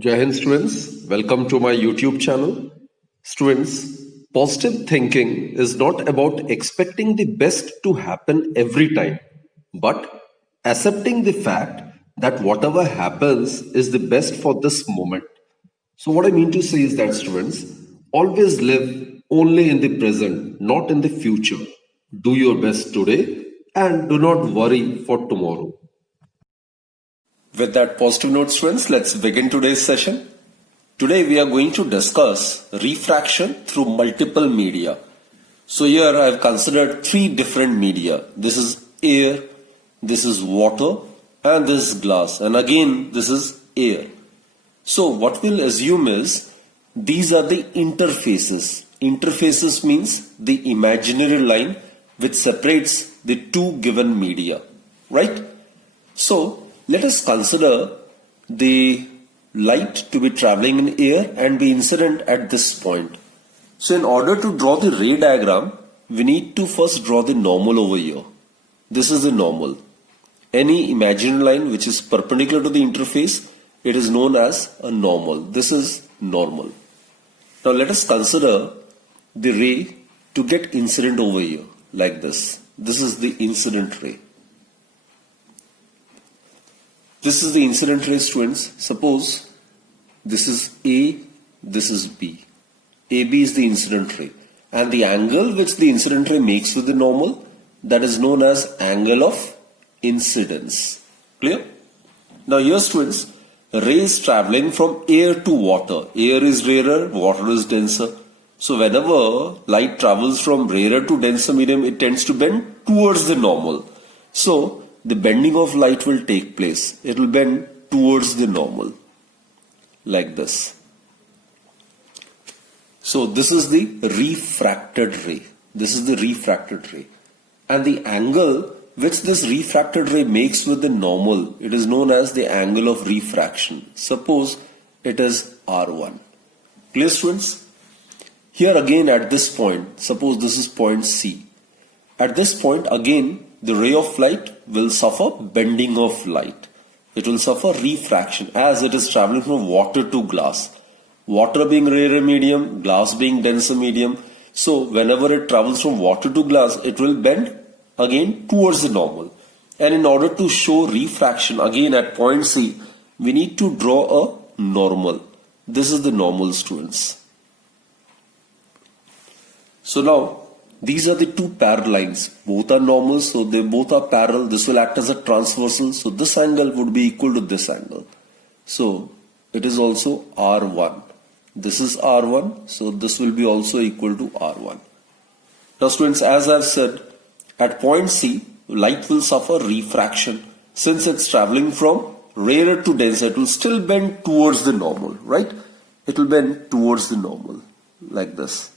Jai Hind students, welcome to my YouTube channel. Students, positive thinking is not about expecting the best to happen every time, but accepting the fact that whatever happens is the best for this moment. So, what I mean to say is that students, always live only in the present, not in the future. Do your best today and do not worry for tomorrow. With that positive note, students, let's begin today's session. Today we are going to discuss refraction through multiple media. So here I have considered three different media. This is air, this is water, and this is glass. And again, this is air. So what we'll assume is these are the interfaces. Interfaces means the imaginary line which separates the two given media, right? So let us consider the light to be traveling in air and be incident at this point. So in order to draw the ray diagram, we need to first draw the normal over here. This is the normal. Any imaginary line which is perpendicular to the interface, it is known as a normal. This is normal. Now let us consider the ray to get incident over here like this. This is the incident ray. This is the incident ray, students. Suppose this is A, this is B. AB is the incident ray. And the angle which the incident ray makes with the normal, that is known as angle of incidence. Clear? Now here, students, ray is traveling from air to water. Air is rarer, water is denser. So whenever light travels from rarer to denser medium, it tends to bend towards the normal. So the bending of light will take place. It will bend towards the normal, like this. So this is the refracted ray. This is the refracted ray. And the angle which this refracted ray makes with the normal, it is known as the angle of refraction. Suppose it is R1. Clear, students? Here again at this point, suppose this is point C. At this point again, the ray of light will suffer bending of light. It will suffer refraction as it is traveling from water to glass. Water being rarer medium, glass being denser medium. So whenever it travels from water to glass, it will bend again towards the normal. And in order to show refraction again at point C, we need to draw a normal. This is the normal, students. So now, these are the two parallel lines. Both are normal, so they both are parallel. This will act as a transversal. So this angle would be equal to this angle. So it is also R1. This is R1. So this will be also equal to R1. Now students, as I've said, at point C, light will suffer refraction. Since it's traveling from rarer to denser, it will still bend towards the normal, right? It will bend towards the normal, like this.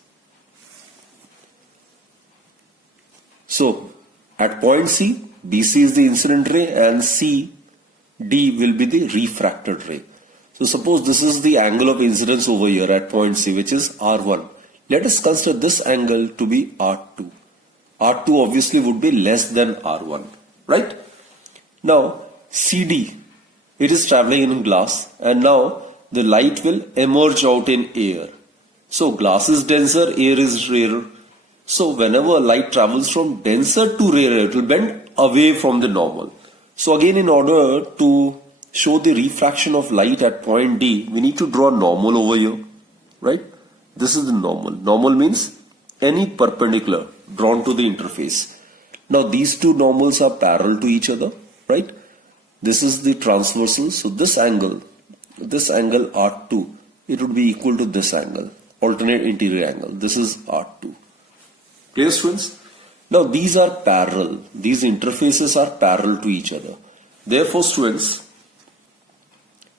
So, at point C, BC is the incident ray and CD will be the refracted ray. So, suppose this is the angle of incidence over here at point C, which is R1. Let us consider this angle to be R2. R2 obviously would be less than R1, right? Now, CD, it is traveling in glass and now the light will emerge out in air. So, glass is denser, air is rarer. So whenever light travels from denser to rarer, it will bend away from the normal. So again, in order to show the refraction of light at point D, we need to draw a normal over here, right? This is the normal. Normal means any perpendicular drawn to the interface. Now these two normals are parallel to each other, right? This is the transversal. So this angle R2, it would be equal to this angle, alternate interior angle. This is R2. Clear, students? Now these are parallel. These interfaces are parallel to each other. Therefore, students,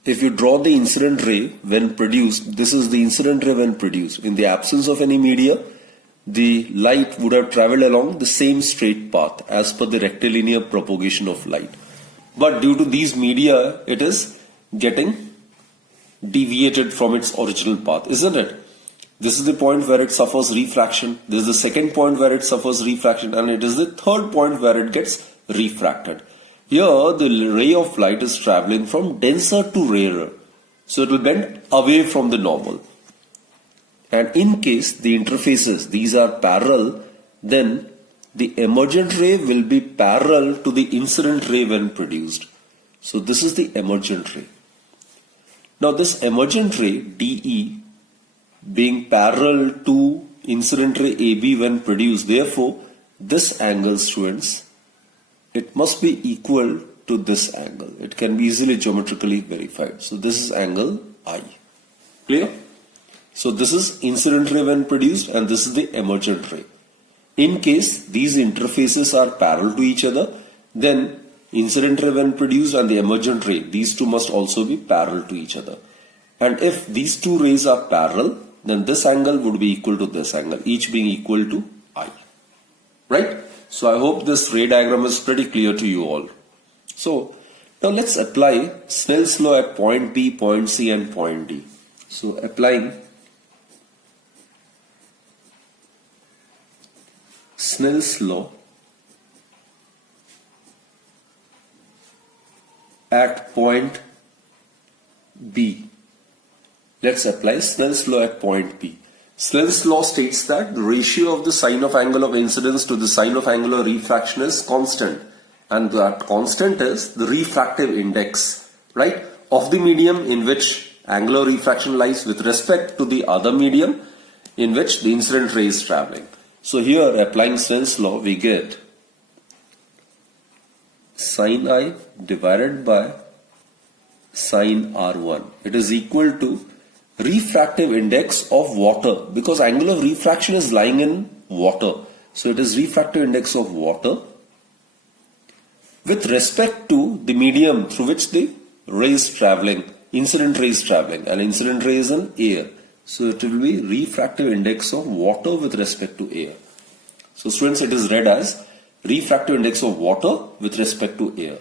if you draw the incident ray when produced, this is the incident ray when produced. In the absence of any media, the light would have traveled along the same straight path as per the rectilinear propagation of light. But due to these media, it is getting deviated from its original path, isn't it? This is the point where it suffers refraction. This is the second point where it suffers refraction, and it is the third point where it gets refracted. Here, the ray of light is traveling from denser to rarer. So it will bend away from the normal. And in case the interfaces, these are parallel, then the emergent ray will be parallel to the incident ray when produced. So this is the emergent ray. Now this emergent ray DE being parallel to incident ray AB when produced, therefore this angle, students, it must be equal to this angle. It can be easily geometrically verified. So this is angle I. Clear? So this is incident ray when produced and this is the emergent ray. In case these interfaces are parallel to each other, then incident ray when produced and the emergent ray, these two must also be parallel to each other. And if these two rays are parallel, then this angle would be equal to this angle, each being equal to I. Right? So I hope this ray diagram is pretty clear to you all. So now let's apply Snell's law at point B, point C and point D. So applying Snell's law at point B. Let's apply Snell's law at point B. Snell's law states that the ratio of the sine of angle of incidence to the sine of angular refraction is constant, and that constant is the refractive index, right, of the medium in which angular refraction lies with respect to the other medium in which the incident ray is traveling. So here, applying Snell's law, we get sin I divided by sin R1. It is equal to refractive index of water, because angle of refraction is lying in water. So it is refractive index of water with respect to the medium through which the ray is traveling, incident ray is traveling, and incident ray is in air. So it will be refractive index of water with respect to air. So students, it is read as refractive index of water with respect to air.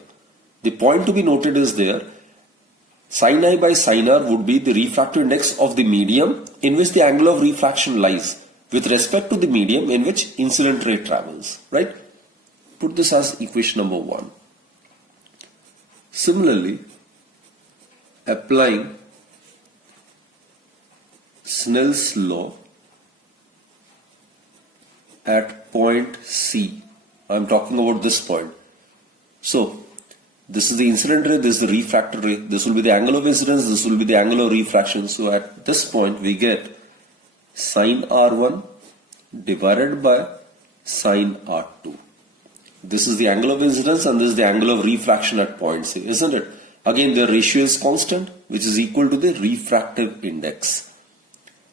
The point to be noted is there, sin I by sin R would be the refractive index of the medium in which the angle of refraction lies with respect to the medium in which incident ray travels, right? Put this as equation number 1. Similarly, applying Snell's law at point C. I am talking about this point. So, this is the incident ray, this is the refracted ray, this will be the angle of incidence, this will be the angle of refraction. So, at this point, we get sin R1 divided by sin R2. This is the angle of incidence and this is the angle of refraction at point C, isn't it? Again, the ratio is constant, which is equal to the refractive index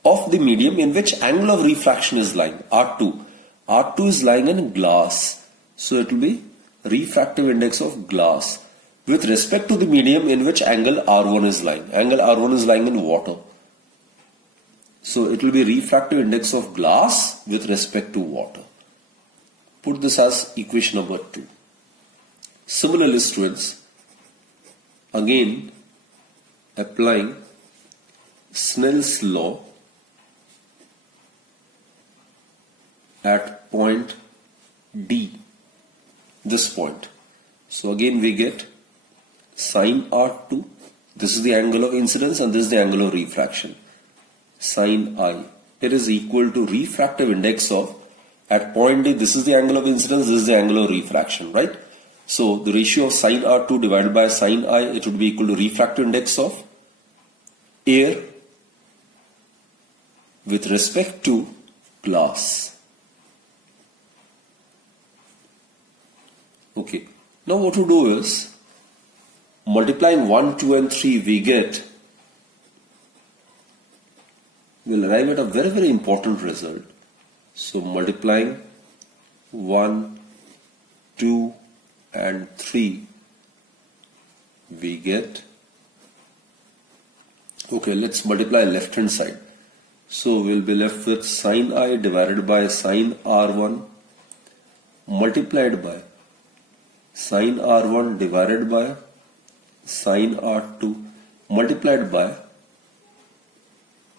of the medium in which angle of refraction is lying, R2. R2 is lying in glass, so it will be refractive index of glass with respect to the medium in which angle R1 is lying. Angle R1 is lying in water. So it will be refractive index of glass with respect to water. Put this as equation number 2. Similarly, students, again applying Snell's law at point D, this point. So again we get sin R2, this is the angle of incidence and this is the angle of refraction, sin I. It is equal to refractive index of, at point D, this is the angle of incidence, this is the angle of refraction, right? So the ratio of sin R2 divided by sin I, it would be equal to refractive index of air with respect to glass. Okay, now what to do is, multiplying 1, 2 and 3 we'll arrive at a very, very important result. So multiplying 1, 2 and 3 we get, okay, let's multiply left hand side. So we'll be left with sin I divided by sin R1 multiplied by sin R1 divided by sin R2 multiplied by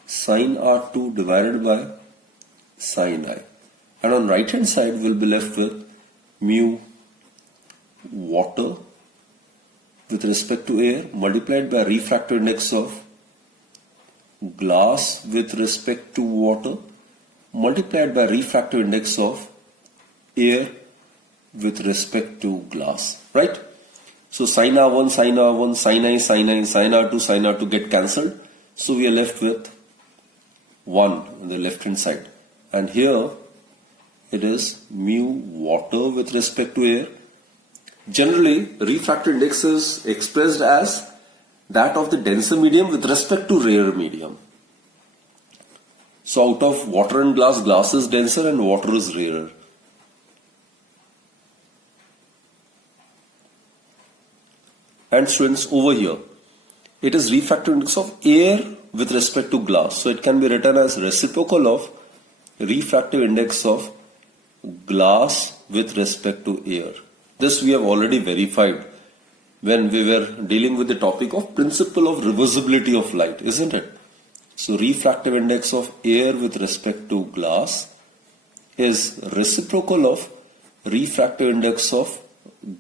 sin R2 divided by sin I. And on right hand side we'll be left with mu water with respect to air multiplied by refractive index of glass with respect to water multiplied by refractive index of air with respect to glass, right? So sin R1, sin R1, sin I, sin I, sin R2, sin R2 get cancelled. So we are left with 1 on the left hand side. And here it is mu water with respect to air. Generally, refractive index is expressed as that of the denser medium with respect to rarer medium. So out of water and glass, glass is denser and water is rarer. And students, over here, it is refractive index of air with respect to glass. So it can be written as reciprocal of refractive index of glass with respect to air. This we have already verified when we were dealing with the topic of principle of reversibility of light, isn't it? So refractive index of air with respect to glass is reciprocal of refractive index of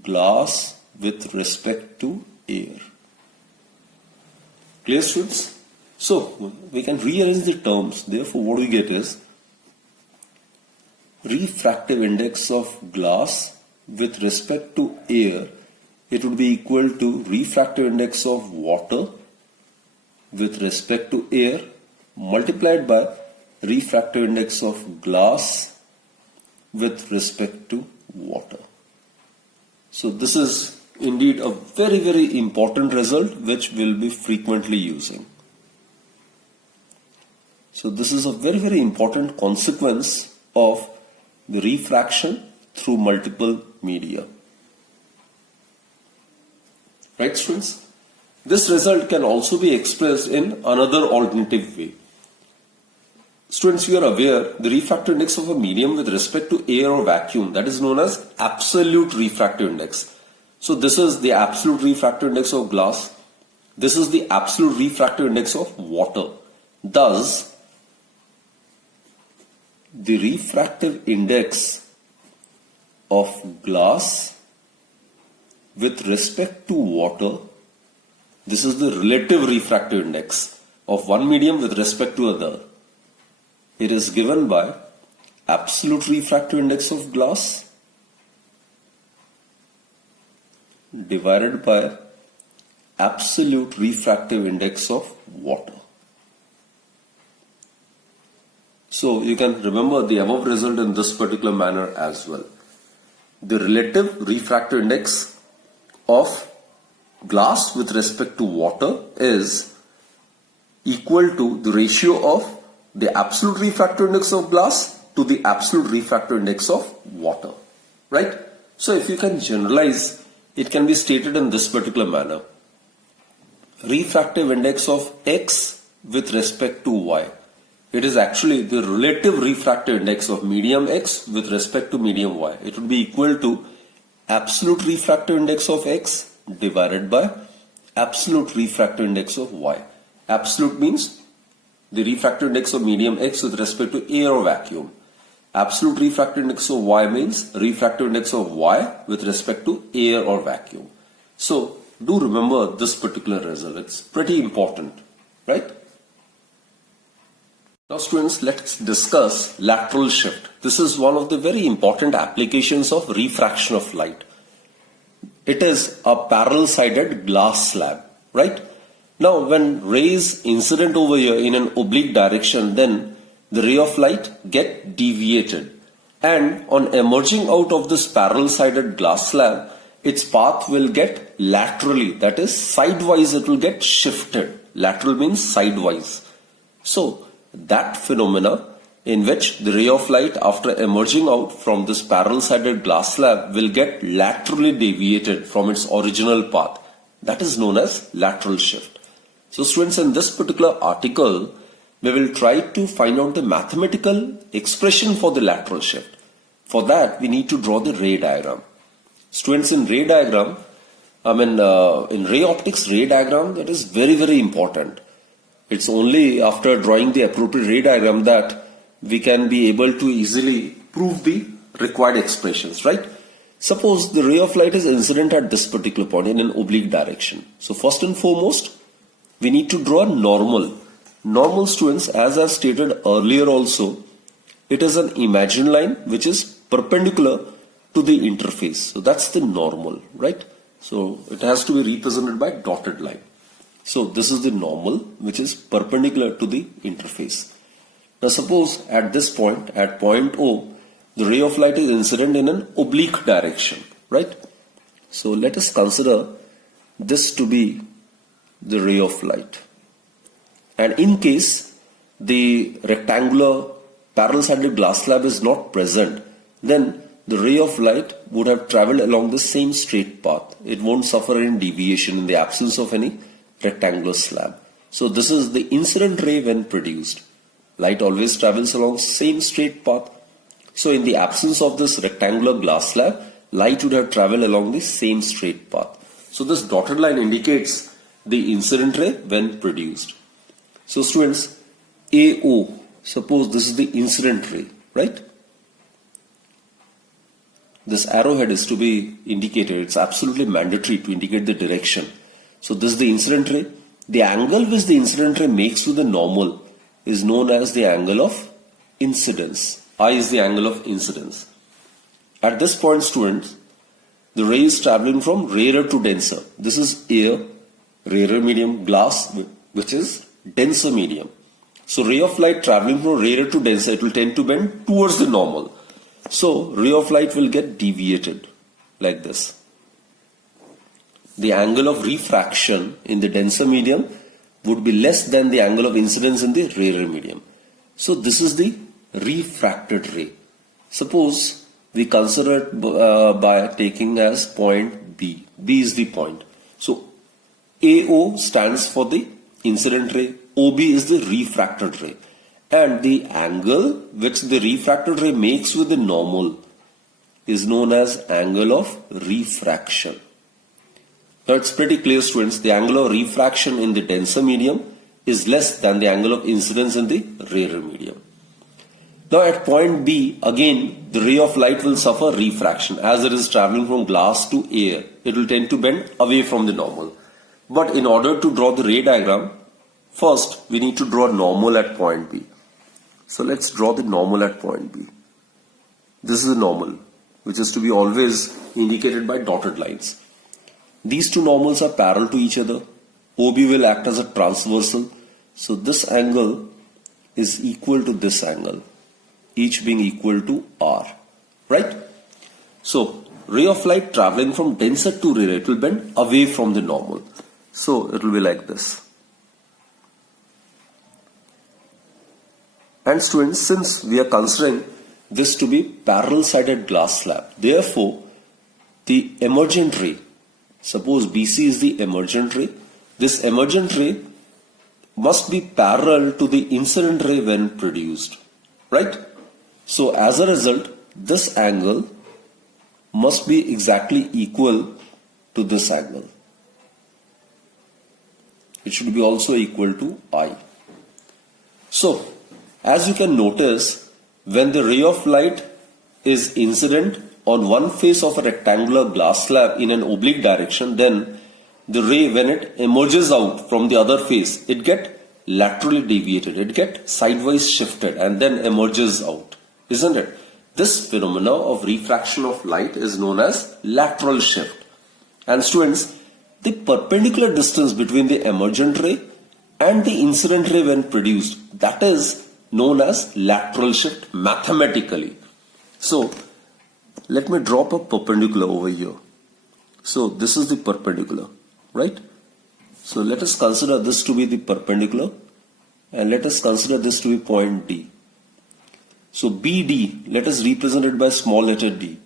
glass with respect to air. Clear, students? So we can rearrange the terms. Therefore, what we get is refractive index of glass with respect to air. It would be equal to refractive index of water with respect to air multiplied by refractive index of glass with respect to water. So this is indeed a very, very important result which we'll be frequently using. So this is a very, very important consequence of the refraction through multiple media. Right, students? This result can also be expressed in another alternative way. Students, you are aware the refractive index of a medium with respect to air or vacuum, that is known as absolute refractive index. So this is the absolute refractive index of glass. This is the absolute refractive index of water. Thus, the refractive index of glass with respect to water, this is the relative refractive index of one medium with respect to other. It is given by absolute refractive index of glass divided by absolute refractive index of water. So you can remember the above result in this particular manner as well. The relative refractive index of glass with respect to water is equal to the ratio of the absolute refractive index of glass to the absolute refractive index of water. Right? So if you can generalize, it can be stated in this particular manner. Refractive index of X with respect to Y. It is actually the relative refractive index of medium X with respect to medium Y. It would be equal to absolute refractive index of X divided by absolute refractive index of Y. Absolute means the refractive index of medium X with respect to air or vacuum. Absolute refractive index of Y means refractive index of Y with respect to air or vacuum. So do remember this particular result. It's pretty important, right? Now students, let's discuss lateral shift. This is one of the very important applications of refraction of light. It is a parallel-sided glass slab, right? Now when rays incident over here in an oblique direction, then the ray of light get deviated, and on emerging out of this parallel-sided glass slab, its path will get laterally, that is sidewise it will get shifted. Lateral means sidewise. So that phenomena in which the ray of light after emerging out from this parallel-sided glass slab will get laterally deviated from its original path, that is known as lateral shift. So students, in this particular article, we will try to find out the mathematical expression for the lateral shift. For that, we need to draw the ray diagram. Students, in ray diagram, in ray optics, ray diagram, that is very, very important. It's only after drawing the appropriate ray diagram that we can be able to easily prove the required expressions, right? Suppose the ray of light is incident at this particular point in an oblique direction. So first and foremost, we need to draw a normal Normal, students, as I stated earlier also, it is an imagined line which is perpendicular to the interface. So that's the normal, right? So it has to be represented by dotted line. So this is the normal which is perpendicular to the interface. Now suppose at this point, at point O, the ray of light is incident in an oblique direction, right? So let us consider this to be the ray of light. And in case the rectangular parallel-sided glass slab is not present, then the ray of light would have traveled along the same straight path. It won't suffer any deviation in the absence of any rectangular slab. So this is the incident ray when produced. Light always travels along same straight path. So in the absence of this rectangular glass slab, light would have traveled along the same straight path. So this dotted line indicates the incident ray when produced. So students, AO, suppose this is the incident ray, right? This arrowhead is to be indicated. It's absolutely mandatory to indicate the direction. So this is the incident ray. The angle which the incident ray makes to the normal is known as the angle of incidence. I is the angle of incidence. At this point, students, the ray is traveling from rarer to denser. This is air, rarer medium, glass, which is denser medium. So ray of light traveling from rarer to denser, it will tend to bend towards the normal. So ray of light will get deviated like this. The angle of refraction in the denser medium would be less than the angle of incidence in the rarer medium. So this is the refracted ray. Suppose we consider it by taking as point B. B is the point. So AO stands for the incident ray, OB is the refracted ray, and the angle which the refracted ray makes with the normal is known as angle of refraction. Now it's pretty clear, students, the angle of refraction in the denser medium is less than the angle of incidence in the rarer medium. Now at point B, again the ray of light will suffer refraction as it is traveling from glass to air. It will tend to bend away from the normal. But in order to draw the ray diagram, first we need to draw normal at point B. So let's draw the normal at point B. This is the normal, which is to be always indicated by dotted lines. These two normals are parallel to each other. OB will act as a transversal. So this angle is equal to this angle, each being equal to R, right? So ray of light traveling from denser to rarer, it will bend away from the normal. So it will be like this. And students, since we are considering this to be parallel-sided glass slab, therefore the emergent ray, suppose BC is the emergent ray, this emergent ray must be parallel to the incident ray when produced, right? So as a result, this angle must be exactly equal to this angle. It should be also equal to I. So as you can notice, when the ray of light is incident on one face of a rectangular glass slab in an oblique direction, then the ray, when it emerges out from the other face, it get laterally deviated, it get sideways shifted and then emerges out, isn't it? This phenomena of refraction of light is known as lateral shift. And students, the perpendicular distance between the emergent ray and the incident ray when produced, that is known as lateral shift mathematically. So let me drop a perpendicular over here. So this is the perpendicular, right? So let us consider this to be the perpendicular and let us consider this to be point D. So BD, let us represent it by small letter d.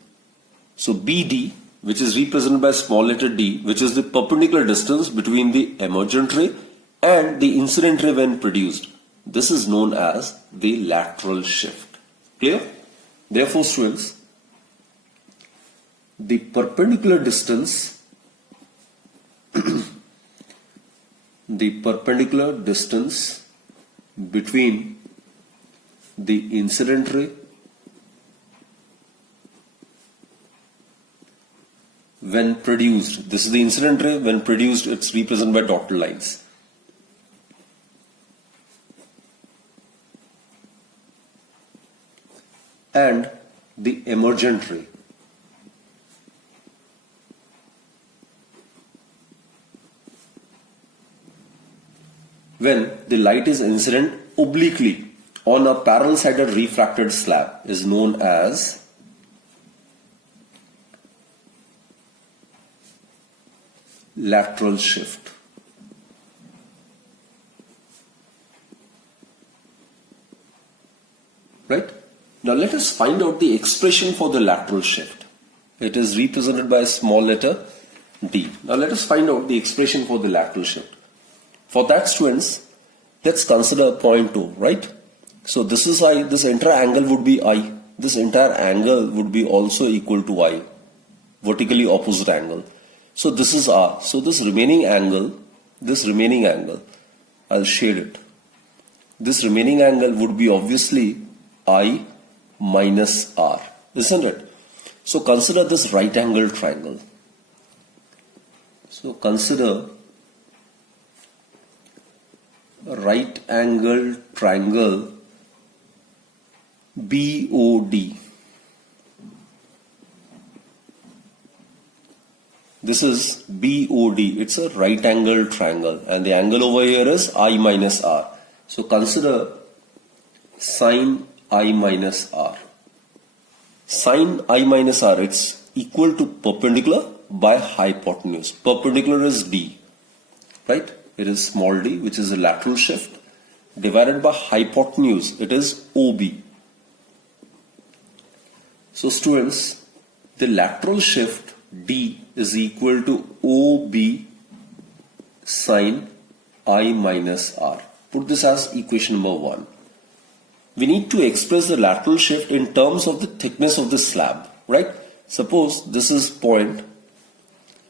So BD, which is represented by small letter d, which is the perpendicular distance between the emergent ray and the incident ray when produced. This is known as the lateral shift. Clear? Therefore, students, the perpendicular distance between the incident ray when produced, this is the incident ray, when produced it's represented by dotted lines, and the emergent ray. When the light is incident obliquely on a parallel-sided refracted slab is known as lateral shift. Right? Now let us find out the expression for the lateral shift. It is represented by a small letter d. Now let us find out the expression for the lateral shift. For that, students, let's consider point 2, right? So this is I, this entire angle would be I. This entire angle would be also equal to I, vertically opposite angle. So this is R. So this remaining angle, I'll shade it. This remaining angle would be obviously I minus R, isn't it? So consider this right angle triangle. So consider a right angle triangle BOD. This is BOD. It's a right angle triangle and the angle over here is I minus R. So consider sine I minus R. Sine I minus R, it's equal to perpendicular by hypotenuse. Perpendicular is D, right? It is small d, which is a lateral shift, divided by hypotenuse, it is OB. So students, the lateral shift D is equal to OB sine I minus R. Put this as equation number 1. We need to express the lateral shift in terms of the thickness of the slab, right? Suppose this is point,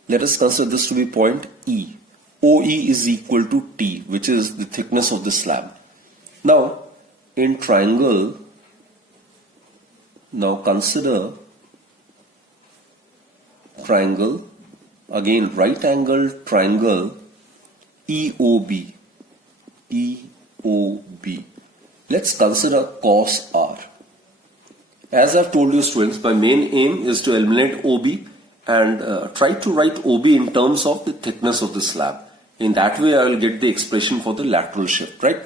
let us consider this to be point E. OE is equal to T, which is the thickness of the slab. Now, in triangle, now consider triangle, again right angle triangle EOB. EOB. Let's consider cos R. As I've told you, students, my main aim is to eliminate OB and try to write OB in terms of the thickness of the slab. In that way, I will get the expression for the lateral shift, right?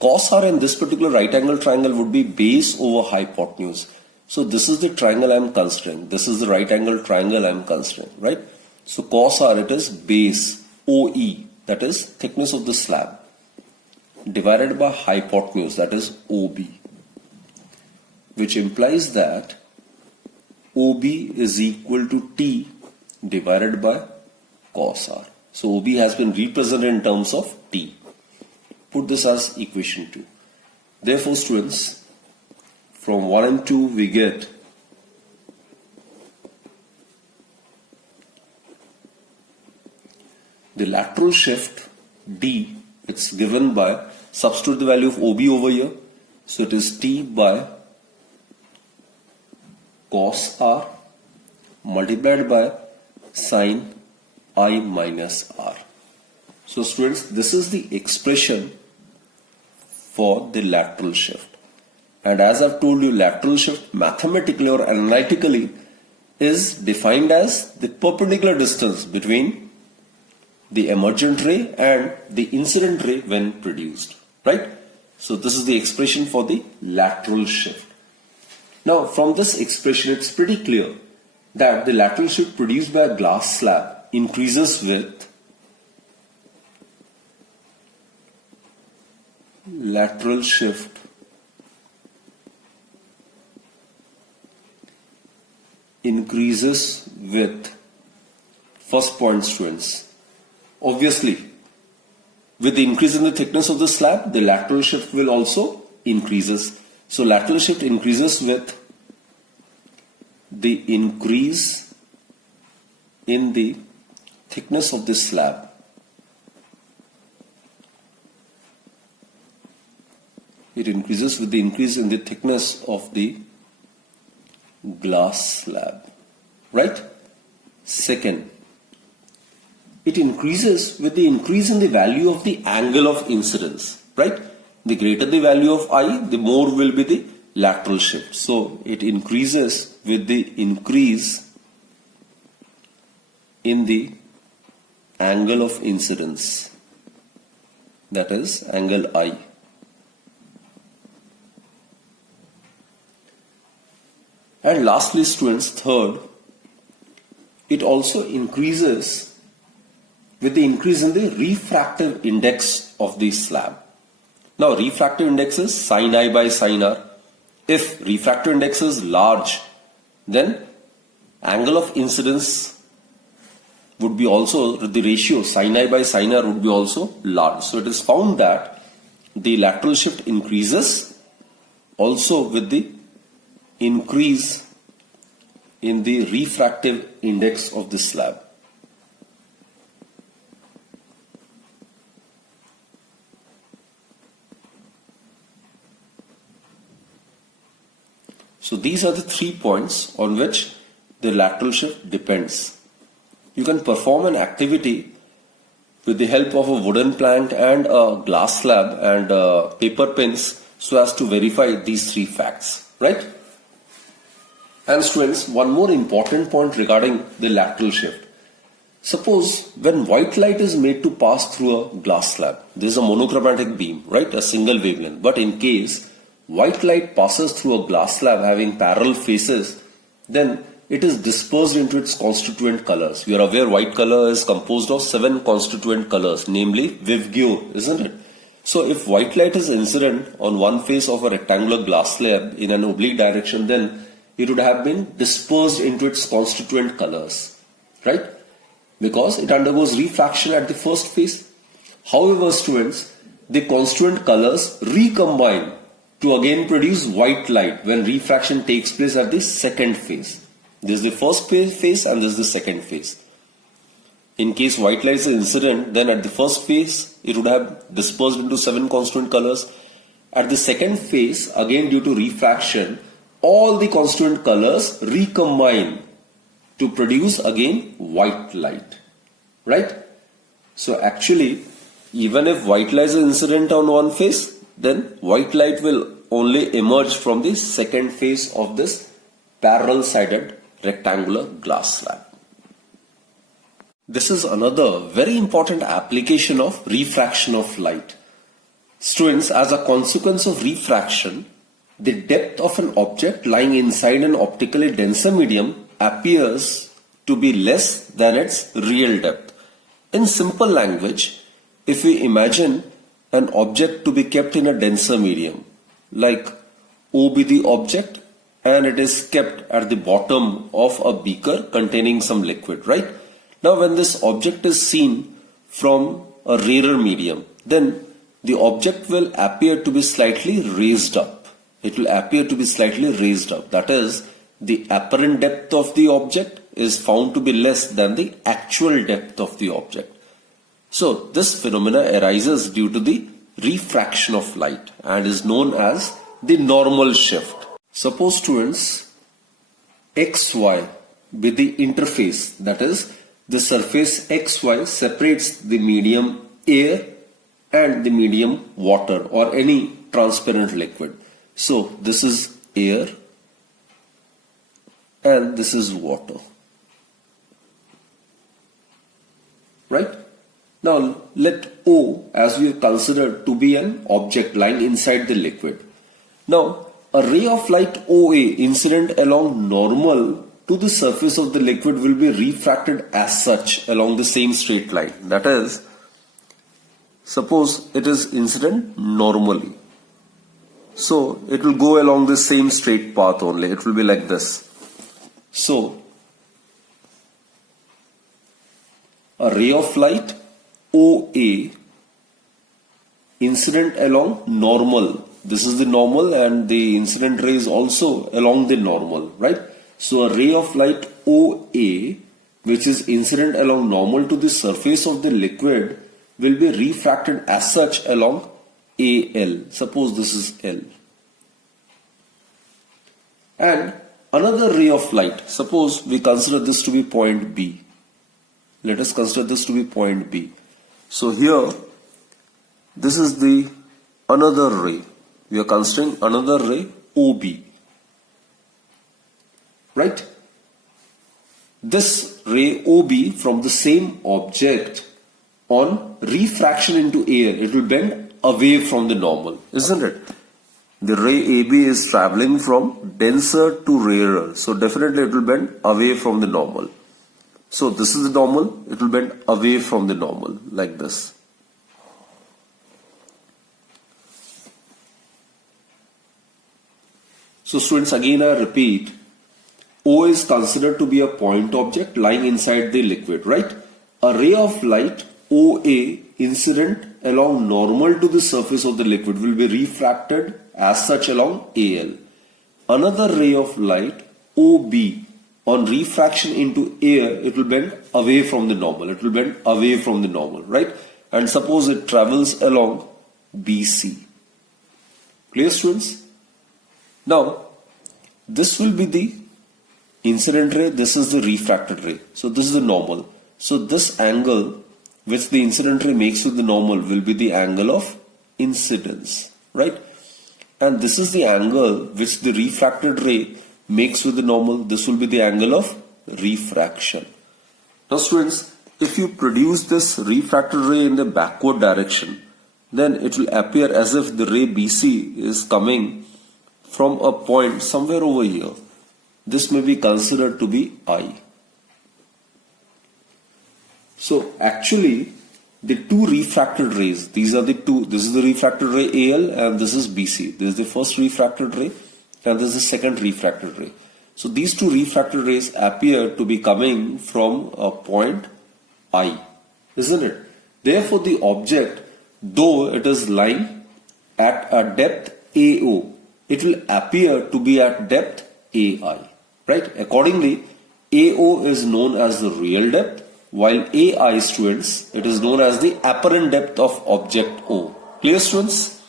Cos R in this particular right angle triangle would be base over hypotenuse. So this is the triangle I am considering. This is the right angle triangle I am considering, right? So cos R, it is base OE, that is thickness of the slab, divided by hypotenuse, that is OB, which implies that OB is equal to T divided by cos R. So OB has been represented in terms of T. Put this as equation 2. Therefore, students, from 1 and 2 we get the lateral shift D. It's given by, substitute the value of OB over here. So it is T by cos R multiplied by sine I minus R. So students, this is the expression for the lateral shift. And as I've told you, lateral shift mathematically or analytically is defined as the perpendicular distance between the emergent ray and the incident ray when produced, right? So this is the expression for the lateral shift. Now from this expression, it's pretty clear that the lateral shift produced by a glass slab increases with lateral shift increases with, first point, students, obviously with the increase in the thickness of the slab, the lateral shift will also increases. So lateral shift increases with the increase in the thickness of the slab. It increases with the increase in the thickness of the glass slab, right? Second, it increases with the increase in the value of the angle of incidence, right? The greater the value of I, the more will be the lateral shift. So it increases with the increase in the angle of incidence, that is angle I. And lastly, students, third, it also increases with the increase in the refractive index of the slab. Now, refractive index is sin I by sin R. If refractive index is large, then angle of incidence would be also, the ratio sin I by sin R would be also large. So it is found that the lateral shift increases also with the increase in the refractive index of the slab. So these are the 3 points on which the lateral shift depends. You can perform an activity with the help of a wooden plank and a glass slab and paper pins so as to verify these 3 facts, right? And students, one more important point regarding the lateral shift. Suppose when white light is made to pass through a glass slab, this is a monochromatic beam, right? A single wavelength. But in case white light passes through a glass slab having parallel faces, then it is dispersed into its constituent colors. You are aware white color is composed of 7 constituent colors, namely VIVGO, isn't it? So if white light is incident on one face of a rectangular glass slab in an oblique direction, then it would have been dispersed into its constituent colors, right? Because it undergoes refraction at the first phase. However, students, the constituent colors recombine to again produce white light when refraction takes place at the second phase. This is the first phase and this is the second phase. In case white light is incident, then at the first phase, it would have dispersed into 7 constituent colors. At the second phase, again due to refraction, all the constituent colors recombine to produce again white light, right? So actually, even if white light is incident on one phase, then white light will only emerge from the second phase of this parallel sided rectangular glass slab. This is another very important application of refraction of light. Students, as a consequence of refraction, the depth of an object lying inside an optically denser medium appears to be less than its real depth. In simple language, if we imagine an object to be kept in a denser medium, like O be the object and it is kept at the bottom of a beaker containing some liquid, right? Now when this object is seen from a rarer medium, then the object will appear to be slightly raised up. It will appear to be slightly raised up. That is, the apparent depth of the object is found to be less than the actual depth of the object. So this phenomena arises due to the refraction of light and is known as the normal shift. Suppose, students, XY be the interface, that is, the surface XY separates the medium air and the medium water or any transparent liquid. So this is air and this is water, right? Now let O, as we have considered, to be an object lying inside the liquid. Now a ray of light OA incident along normal to the surface of the liquid will be refracted as such along the same straight line. That is, suppose it is incident normally. So it will go along the same straight path only. It will be like this. So a ray of light OA incident along normal. This is the normal and the incident ray is also along the normal, right? So a ray of light OA which is incident along normal to the surface of the liquid will be refracted as such along AL. Suppose this is L. And another ray of light, suppose we consider this to be point B. Let us consider this to be point B. So here, this is the another ray. We are considering another ray OB. Right? This ray OB from the same object on refraction into air, it will bend away from the normal, isn't it? The ray AB is traveling from denser to rarer, so definitely it will bend away from the normal. So this is the normal, it will bend away from the normal like this. So students, again I repeat, O is considered to be a point object lying inside the liquid, right? A ray of light OA incident along normal to the surface of the liquid will be refracted as such along AL. Another ray of light OB on refraction into air, it will bend away from the normal. It will bend away from the normal, right? And suppose it travels along BC. Clear, students? Now, this will be the incident ray, this is the refracted ray. So this is the normal. So this angle which the incident ray makes with the normal will be the angle of incidence, right? And this is the angle which the refracted ray makes with the normal. This will be the angle of refraction. Now students, if you produce this refracted ray in the backward direction, then it will appear as if the ray BC is coming from a point somewhere over here. This may be considered to be I. So actually the two refracted rays, these are the two, this is the refracted ray AL and this is BC. This is the first refracted ray and this is the second refracted ray. So these two refracted rays appear to be coming from a point I, isn't it? Therefore the object, though it is lying at a depth AO, it will appear to be at depth AI. Right? Accordingly, AO is known as the real depth, while AI, students, it is known as the apparent depth of object O. Clear, students?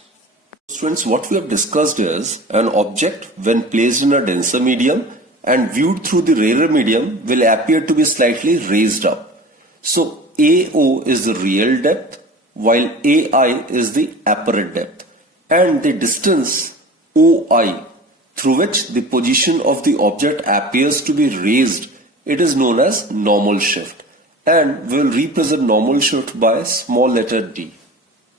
Students, what we have discussed is an object when placed in a denser medium and viewed through the rarer medium will appear to be slightly raised up. So AO is the real depth, while AI is the apparent depth, and the distance OI through which the position of the object appears to be raised, it is known as normal shift, and we will represent normal shift by a small letter d.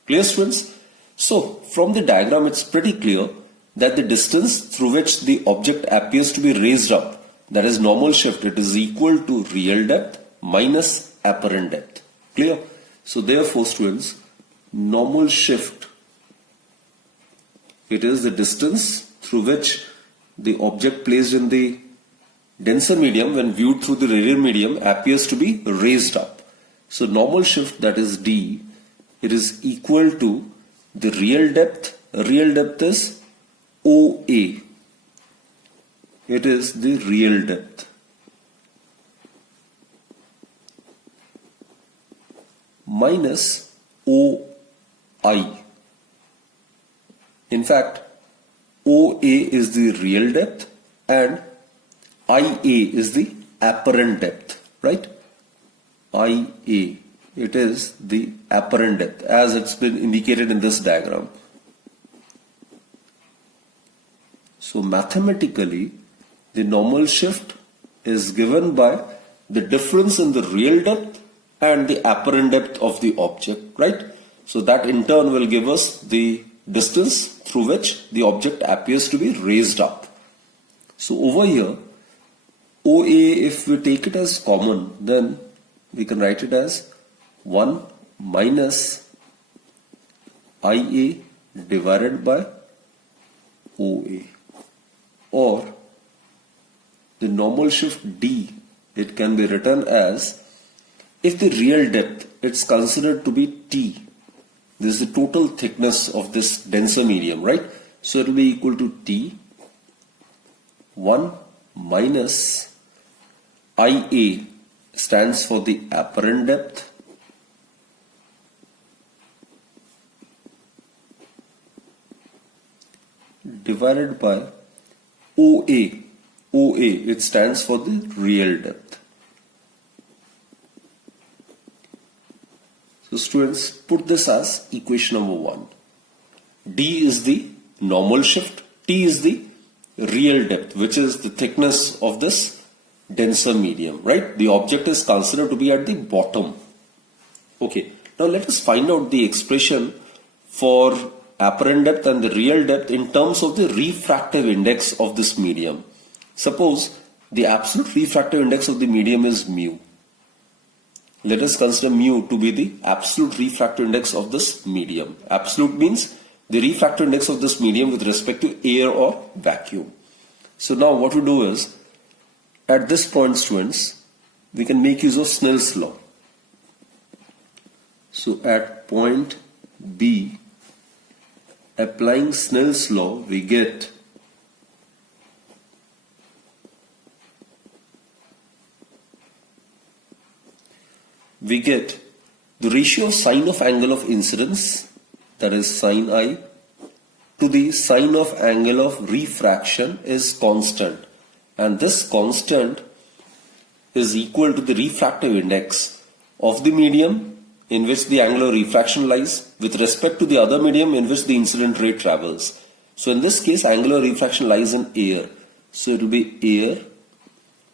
Clear, students? So from the diagram it's pretty clear that the distance through which the object appears to be raised up, that is normal shift, it is equal to real depth minus apparent depth. Clear? So therefore, students, normal shift, it is the distance through which the object placed in the denser medium when viewed through the rarer medium appears to be raised up. So normal shift, that is d, it is equal to the real depth. Real depth is OA. It is the real depth minus OI. In fact, OA is the real depth and IA is the apparent depth, right? IA, it is the apparent depth as it's been indicated in this diagram. So mathematically, the normal shift is given by the difference in the real depth and the apparent depth of the object, right? So that in turn will give us the distance through which the object appears to be raised up. So over here, OA, if we take it as common, then we can write it as 1 minus IA divided by OA, or the normal shift D, it can be written as, if the real depth it's considered to be T, this is the total thickness of this denser medium, right? So it will be equal to T 1 minus IA stands for the apparent depth divided by OA. OA, it stands for the real depth. So students, put this as equation number 1. D is the normal shift, T is the real depth, which is the thickness of this denser medium, right? The object is considered to be at the bottom. Okay, now let us find out the expression for apparent depth and the real depth in terms of the refractive index of this medium. Suppose the absolute refractive index of the medium is mu. Let us consider mu to be the absolute refractive index of this medium. Absolute means the refractive index of this medium with respect to air or vacuum. So now what we do is, at this point, students, we can make use of Snell's law. So at point B, applying Snell's law, we get the ratio of sine of angle of incidence, that is sine I, to the sine of angle of refraction is constant, and this constant is equal to the refractive index of the medium in which the angle of refraction lies with respect to the other medium in which the incident ray travels. So in this case, angular refraction lies in air, so it will be air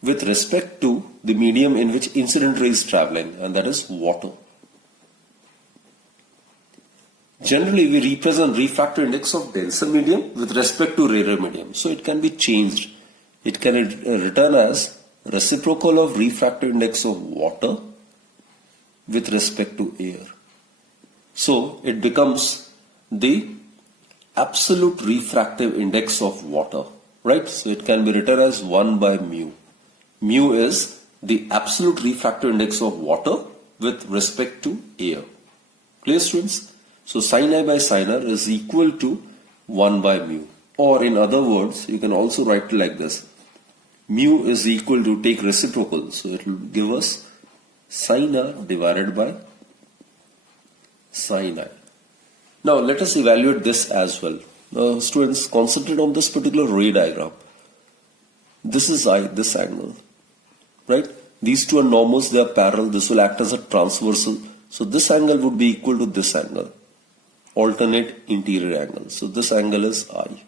with respect to the medium in which incident ray is traveling, and that is water. Generally, we represent refractive index of denser medium with respect to rarer medium. So it can be changed. It can return as reciprocal of refractive index of water with respect to air. So it becomes the absolute refractive index of water, right? So it can be written as 1 by mu. Mu is the absolute refractive index of water with respect to air. Clear, students? So sin I by sin r is equal to 1 by mu. Or in other words, you can also write it like this. Mu is equal to, take reciprocal, so it will give us sin r divided by sin I. Now let us evaluate this as well. Now students, concentrate on this particular ray diagram. This is I, this angle, right? These two are normals, they are parallel. This will act as a transversal. So this angle would be equal to this angle. Alternate interior angle. So this angle is I.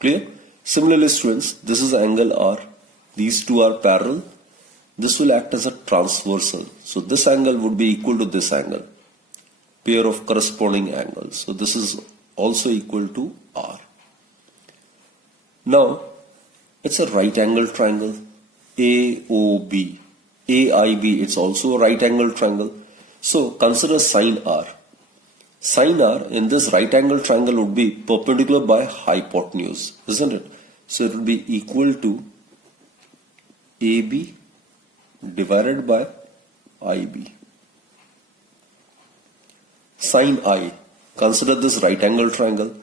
Clear? Similarly, students, this is angle R. These two are parallel. This will act as a transversal. So this angle would be equal to this angle. Pair of corresponding angles. So this is also equal to R. Now, it's a right angle triangle. AOB. AIB, it's also a right angle triangle. So consider sin R. Sin R in this right angle triangle would be perpendicular by hypotenuse, isn't it? So it will be equal to AB divided by IB. Sin I, consider this right angle triangle.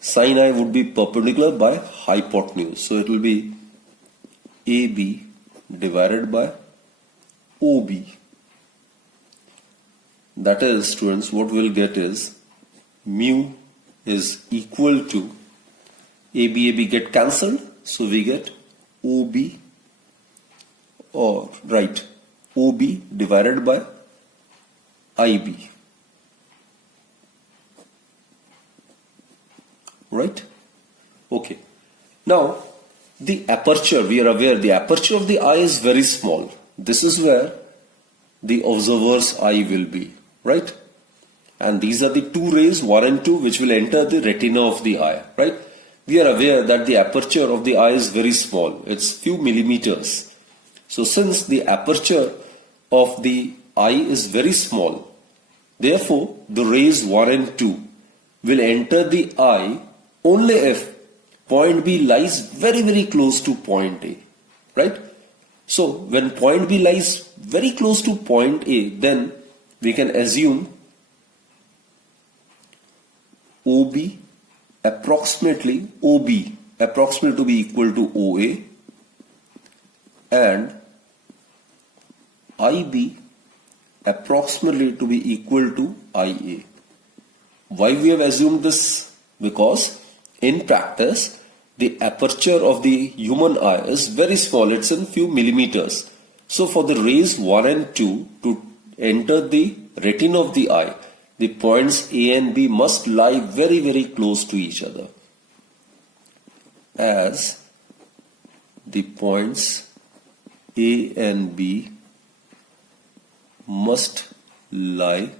Sin I would be perpendicular by hypotenuse. So it will be AB divided by OB. That is, students, what we'll get is mu is equal to AB get cancelled. So we get OB, or right, OB divided by IB. Right? Okay. Now, the aperture, we are aware, the aperture of the eye is very small. This is where the observer's eye will be, right? And these are the two rays, 1 and 2, which will enter the retina of the eye, right? We are aware that the aperture of the eye is very small. It's few millimeters. So since the aperture of the eye is very small, therefore the rays 1 and 2 will enter the eye only if point B lies very, very close to point A, right? So when point B lies very close to point A, then we can assume OB approximately to be equal to OA and IB approximately to be equal to IA. Why we have assumed this? Because in practice, the aperture of the human eye is very small. It's in few millimeters. So for the rays 1 and 2 to enter the retina of the eye, the points A and B must lie very, very close to each other. as the points A and B must lie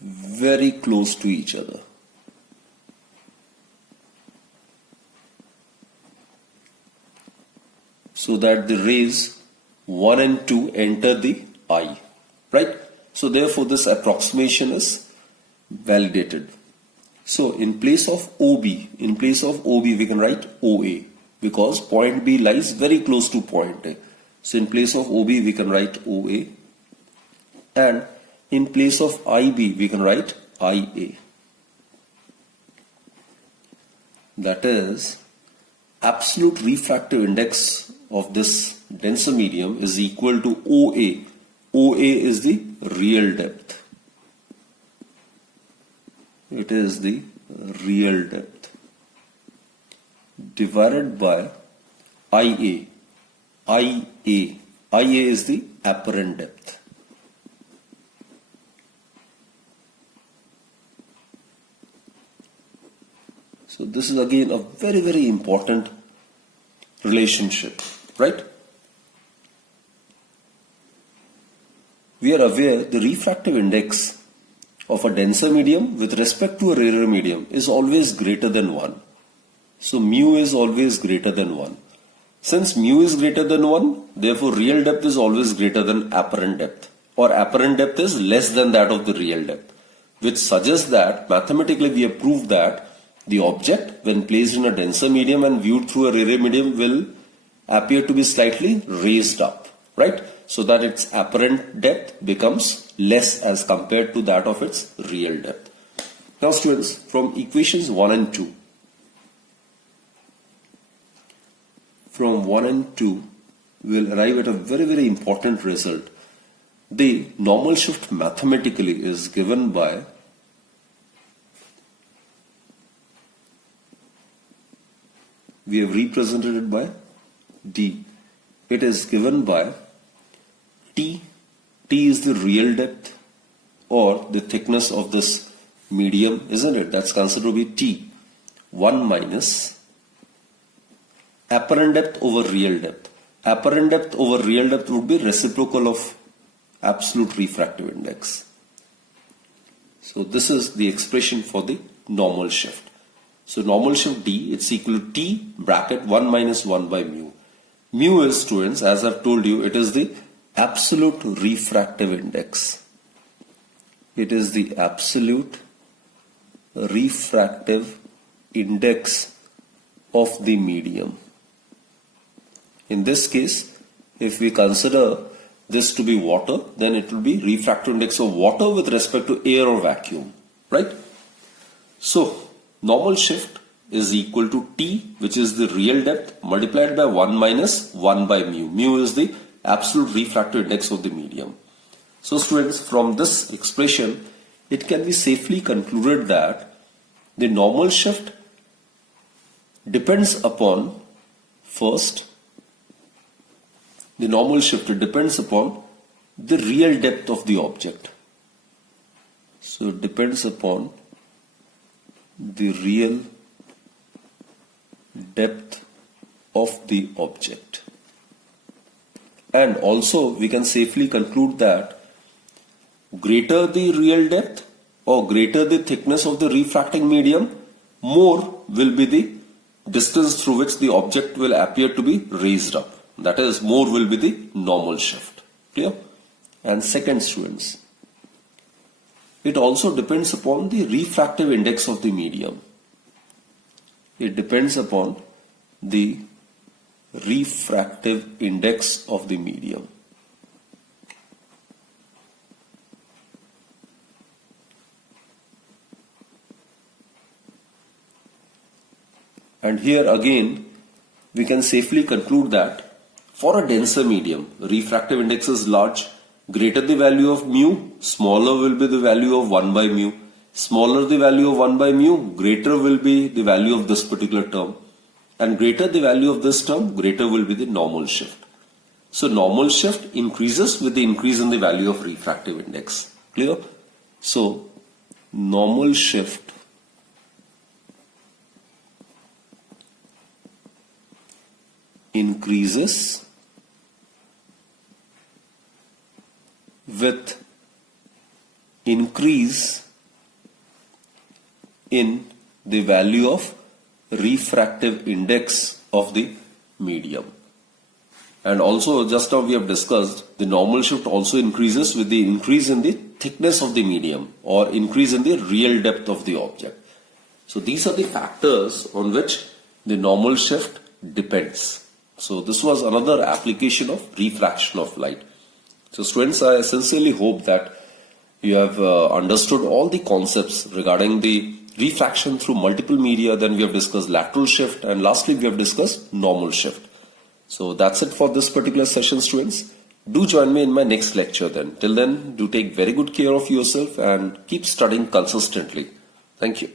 very close to each other. So that the rays 1 and 2 enter the eye, right? So therefore this approximation is validated. So in place of OB, we can write OA because point B lies very close to point A. So in place of OB we can write OA, and in place of IB we can write IA. That is, absolute refractive index of this denser medium is equal to OA. OA is the real depth. It is the real depth divided by IA. IA is the apparent depth. So this is again a very, very important relationship, right? We are aware the refractive index of a denser medium with respect to a rarer medium is always greater than 1. So mu is always greater than 1. Since mu is greater than 1, therefore real depth is always greater than apparent depth, or apparent depth is less than that of the real depth, which suggests that mathematically we have proved that the object when placed in a denser medium and viewed through a rarer medium will appear to be slightly raised up, right? So that its apparent depth becomes less as compared to that of its real depth. Now students, from equations 1 and 2, we'll arrive at a very, very important result. The normal shift mathematically is given by we have represented it by D. It is given by T. T is the real depth or the thickness of this medium, isn't it? That's considered to be T. 1 minus apparent depth over real depth. Apparent depth over real depth would be reciprocal of absolute refractive index. So this is the expression for the normal shift. So normal shift D, it's equal to T bracket 1 minus 1 by mu. Mu is, students, as I've told you, it is the absolute refractive index. It is the absolute refractive index of the medium. In this case, if we consider this to be water, then it will be refractive index of water with respect to air or vacuum, right? So normal shift is equal to T, which is the real depth, multiplied by 1 minus 1 by mu. Mu is the absolute refractive index of the medium. So students, from this expression, it can be safely concluded that the normal shift depends upon, first, the normal shift depends upon the real depth of the object. So it depends upon the real depth of the object. And also we can safely conclude that greater the real depth or greater the thickness of the refracting medium, more will be the distance through which the object will appear to be raised up. That is, more will be the normal shift. Clear? And second, students, it also depends upon the refractive index of the medium. It depends upon the refractive index of the medium. And here again, we can safely conclude that for a denser medium, refractive index is large. Greater the value of mu, smaller will be the value of 1 by mu. Smaller the value of 1 by mu, greater will be the value of this particular term. And greater the value of this term, greater will be the normal shift. So normal shift increases with the increase in the value of refractive index. Clear? So normal shift increases with increase in the value of refractive index of the medium. And also, just now we have discussed, the normal shift also increases with the increase in the thickness of the medium or increase in the real depth of the object. So these are the factors on which the normal shift depends. So this was another application of refraction of light. So students, I sincerely hope that you have understood all the concepts regarding the refraction through multiple media. Then we have discussed lateral shift, and lastly we have discussed normal shift. So that's it for this particular session, students. Do join me in my next lecture then. Till then, do take very good care of yourself and keep studying consistently. Thank you.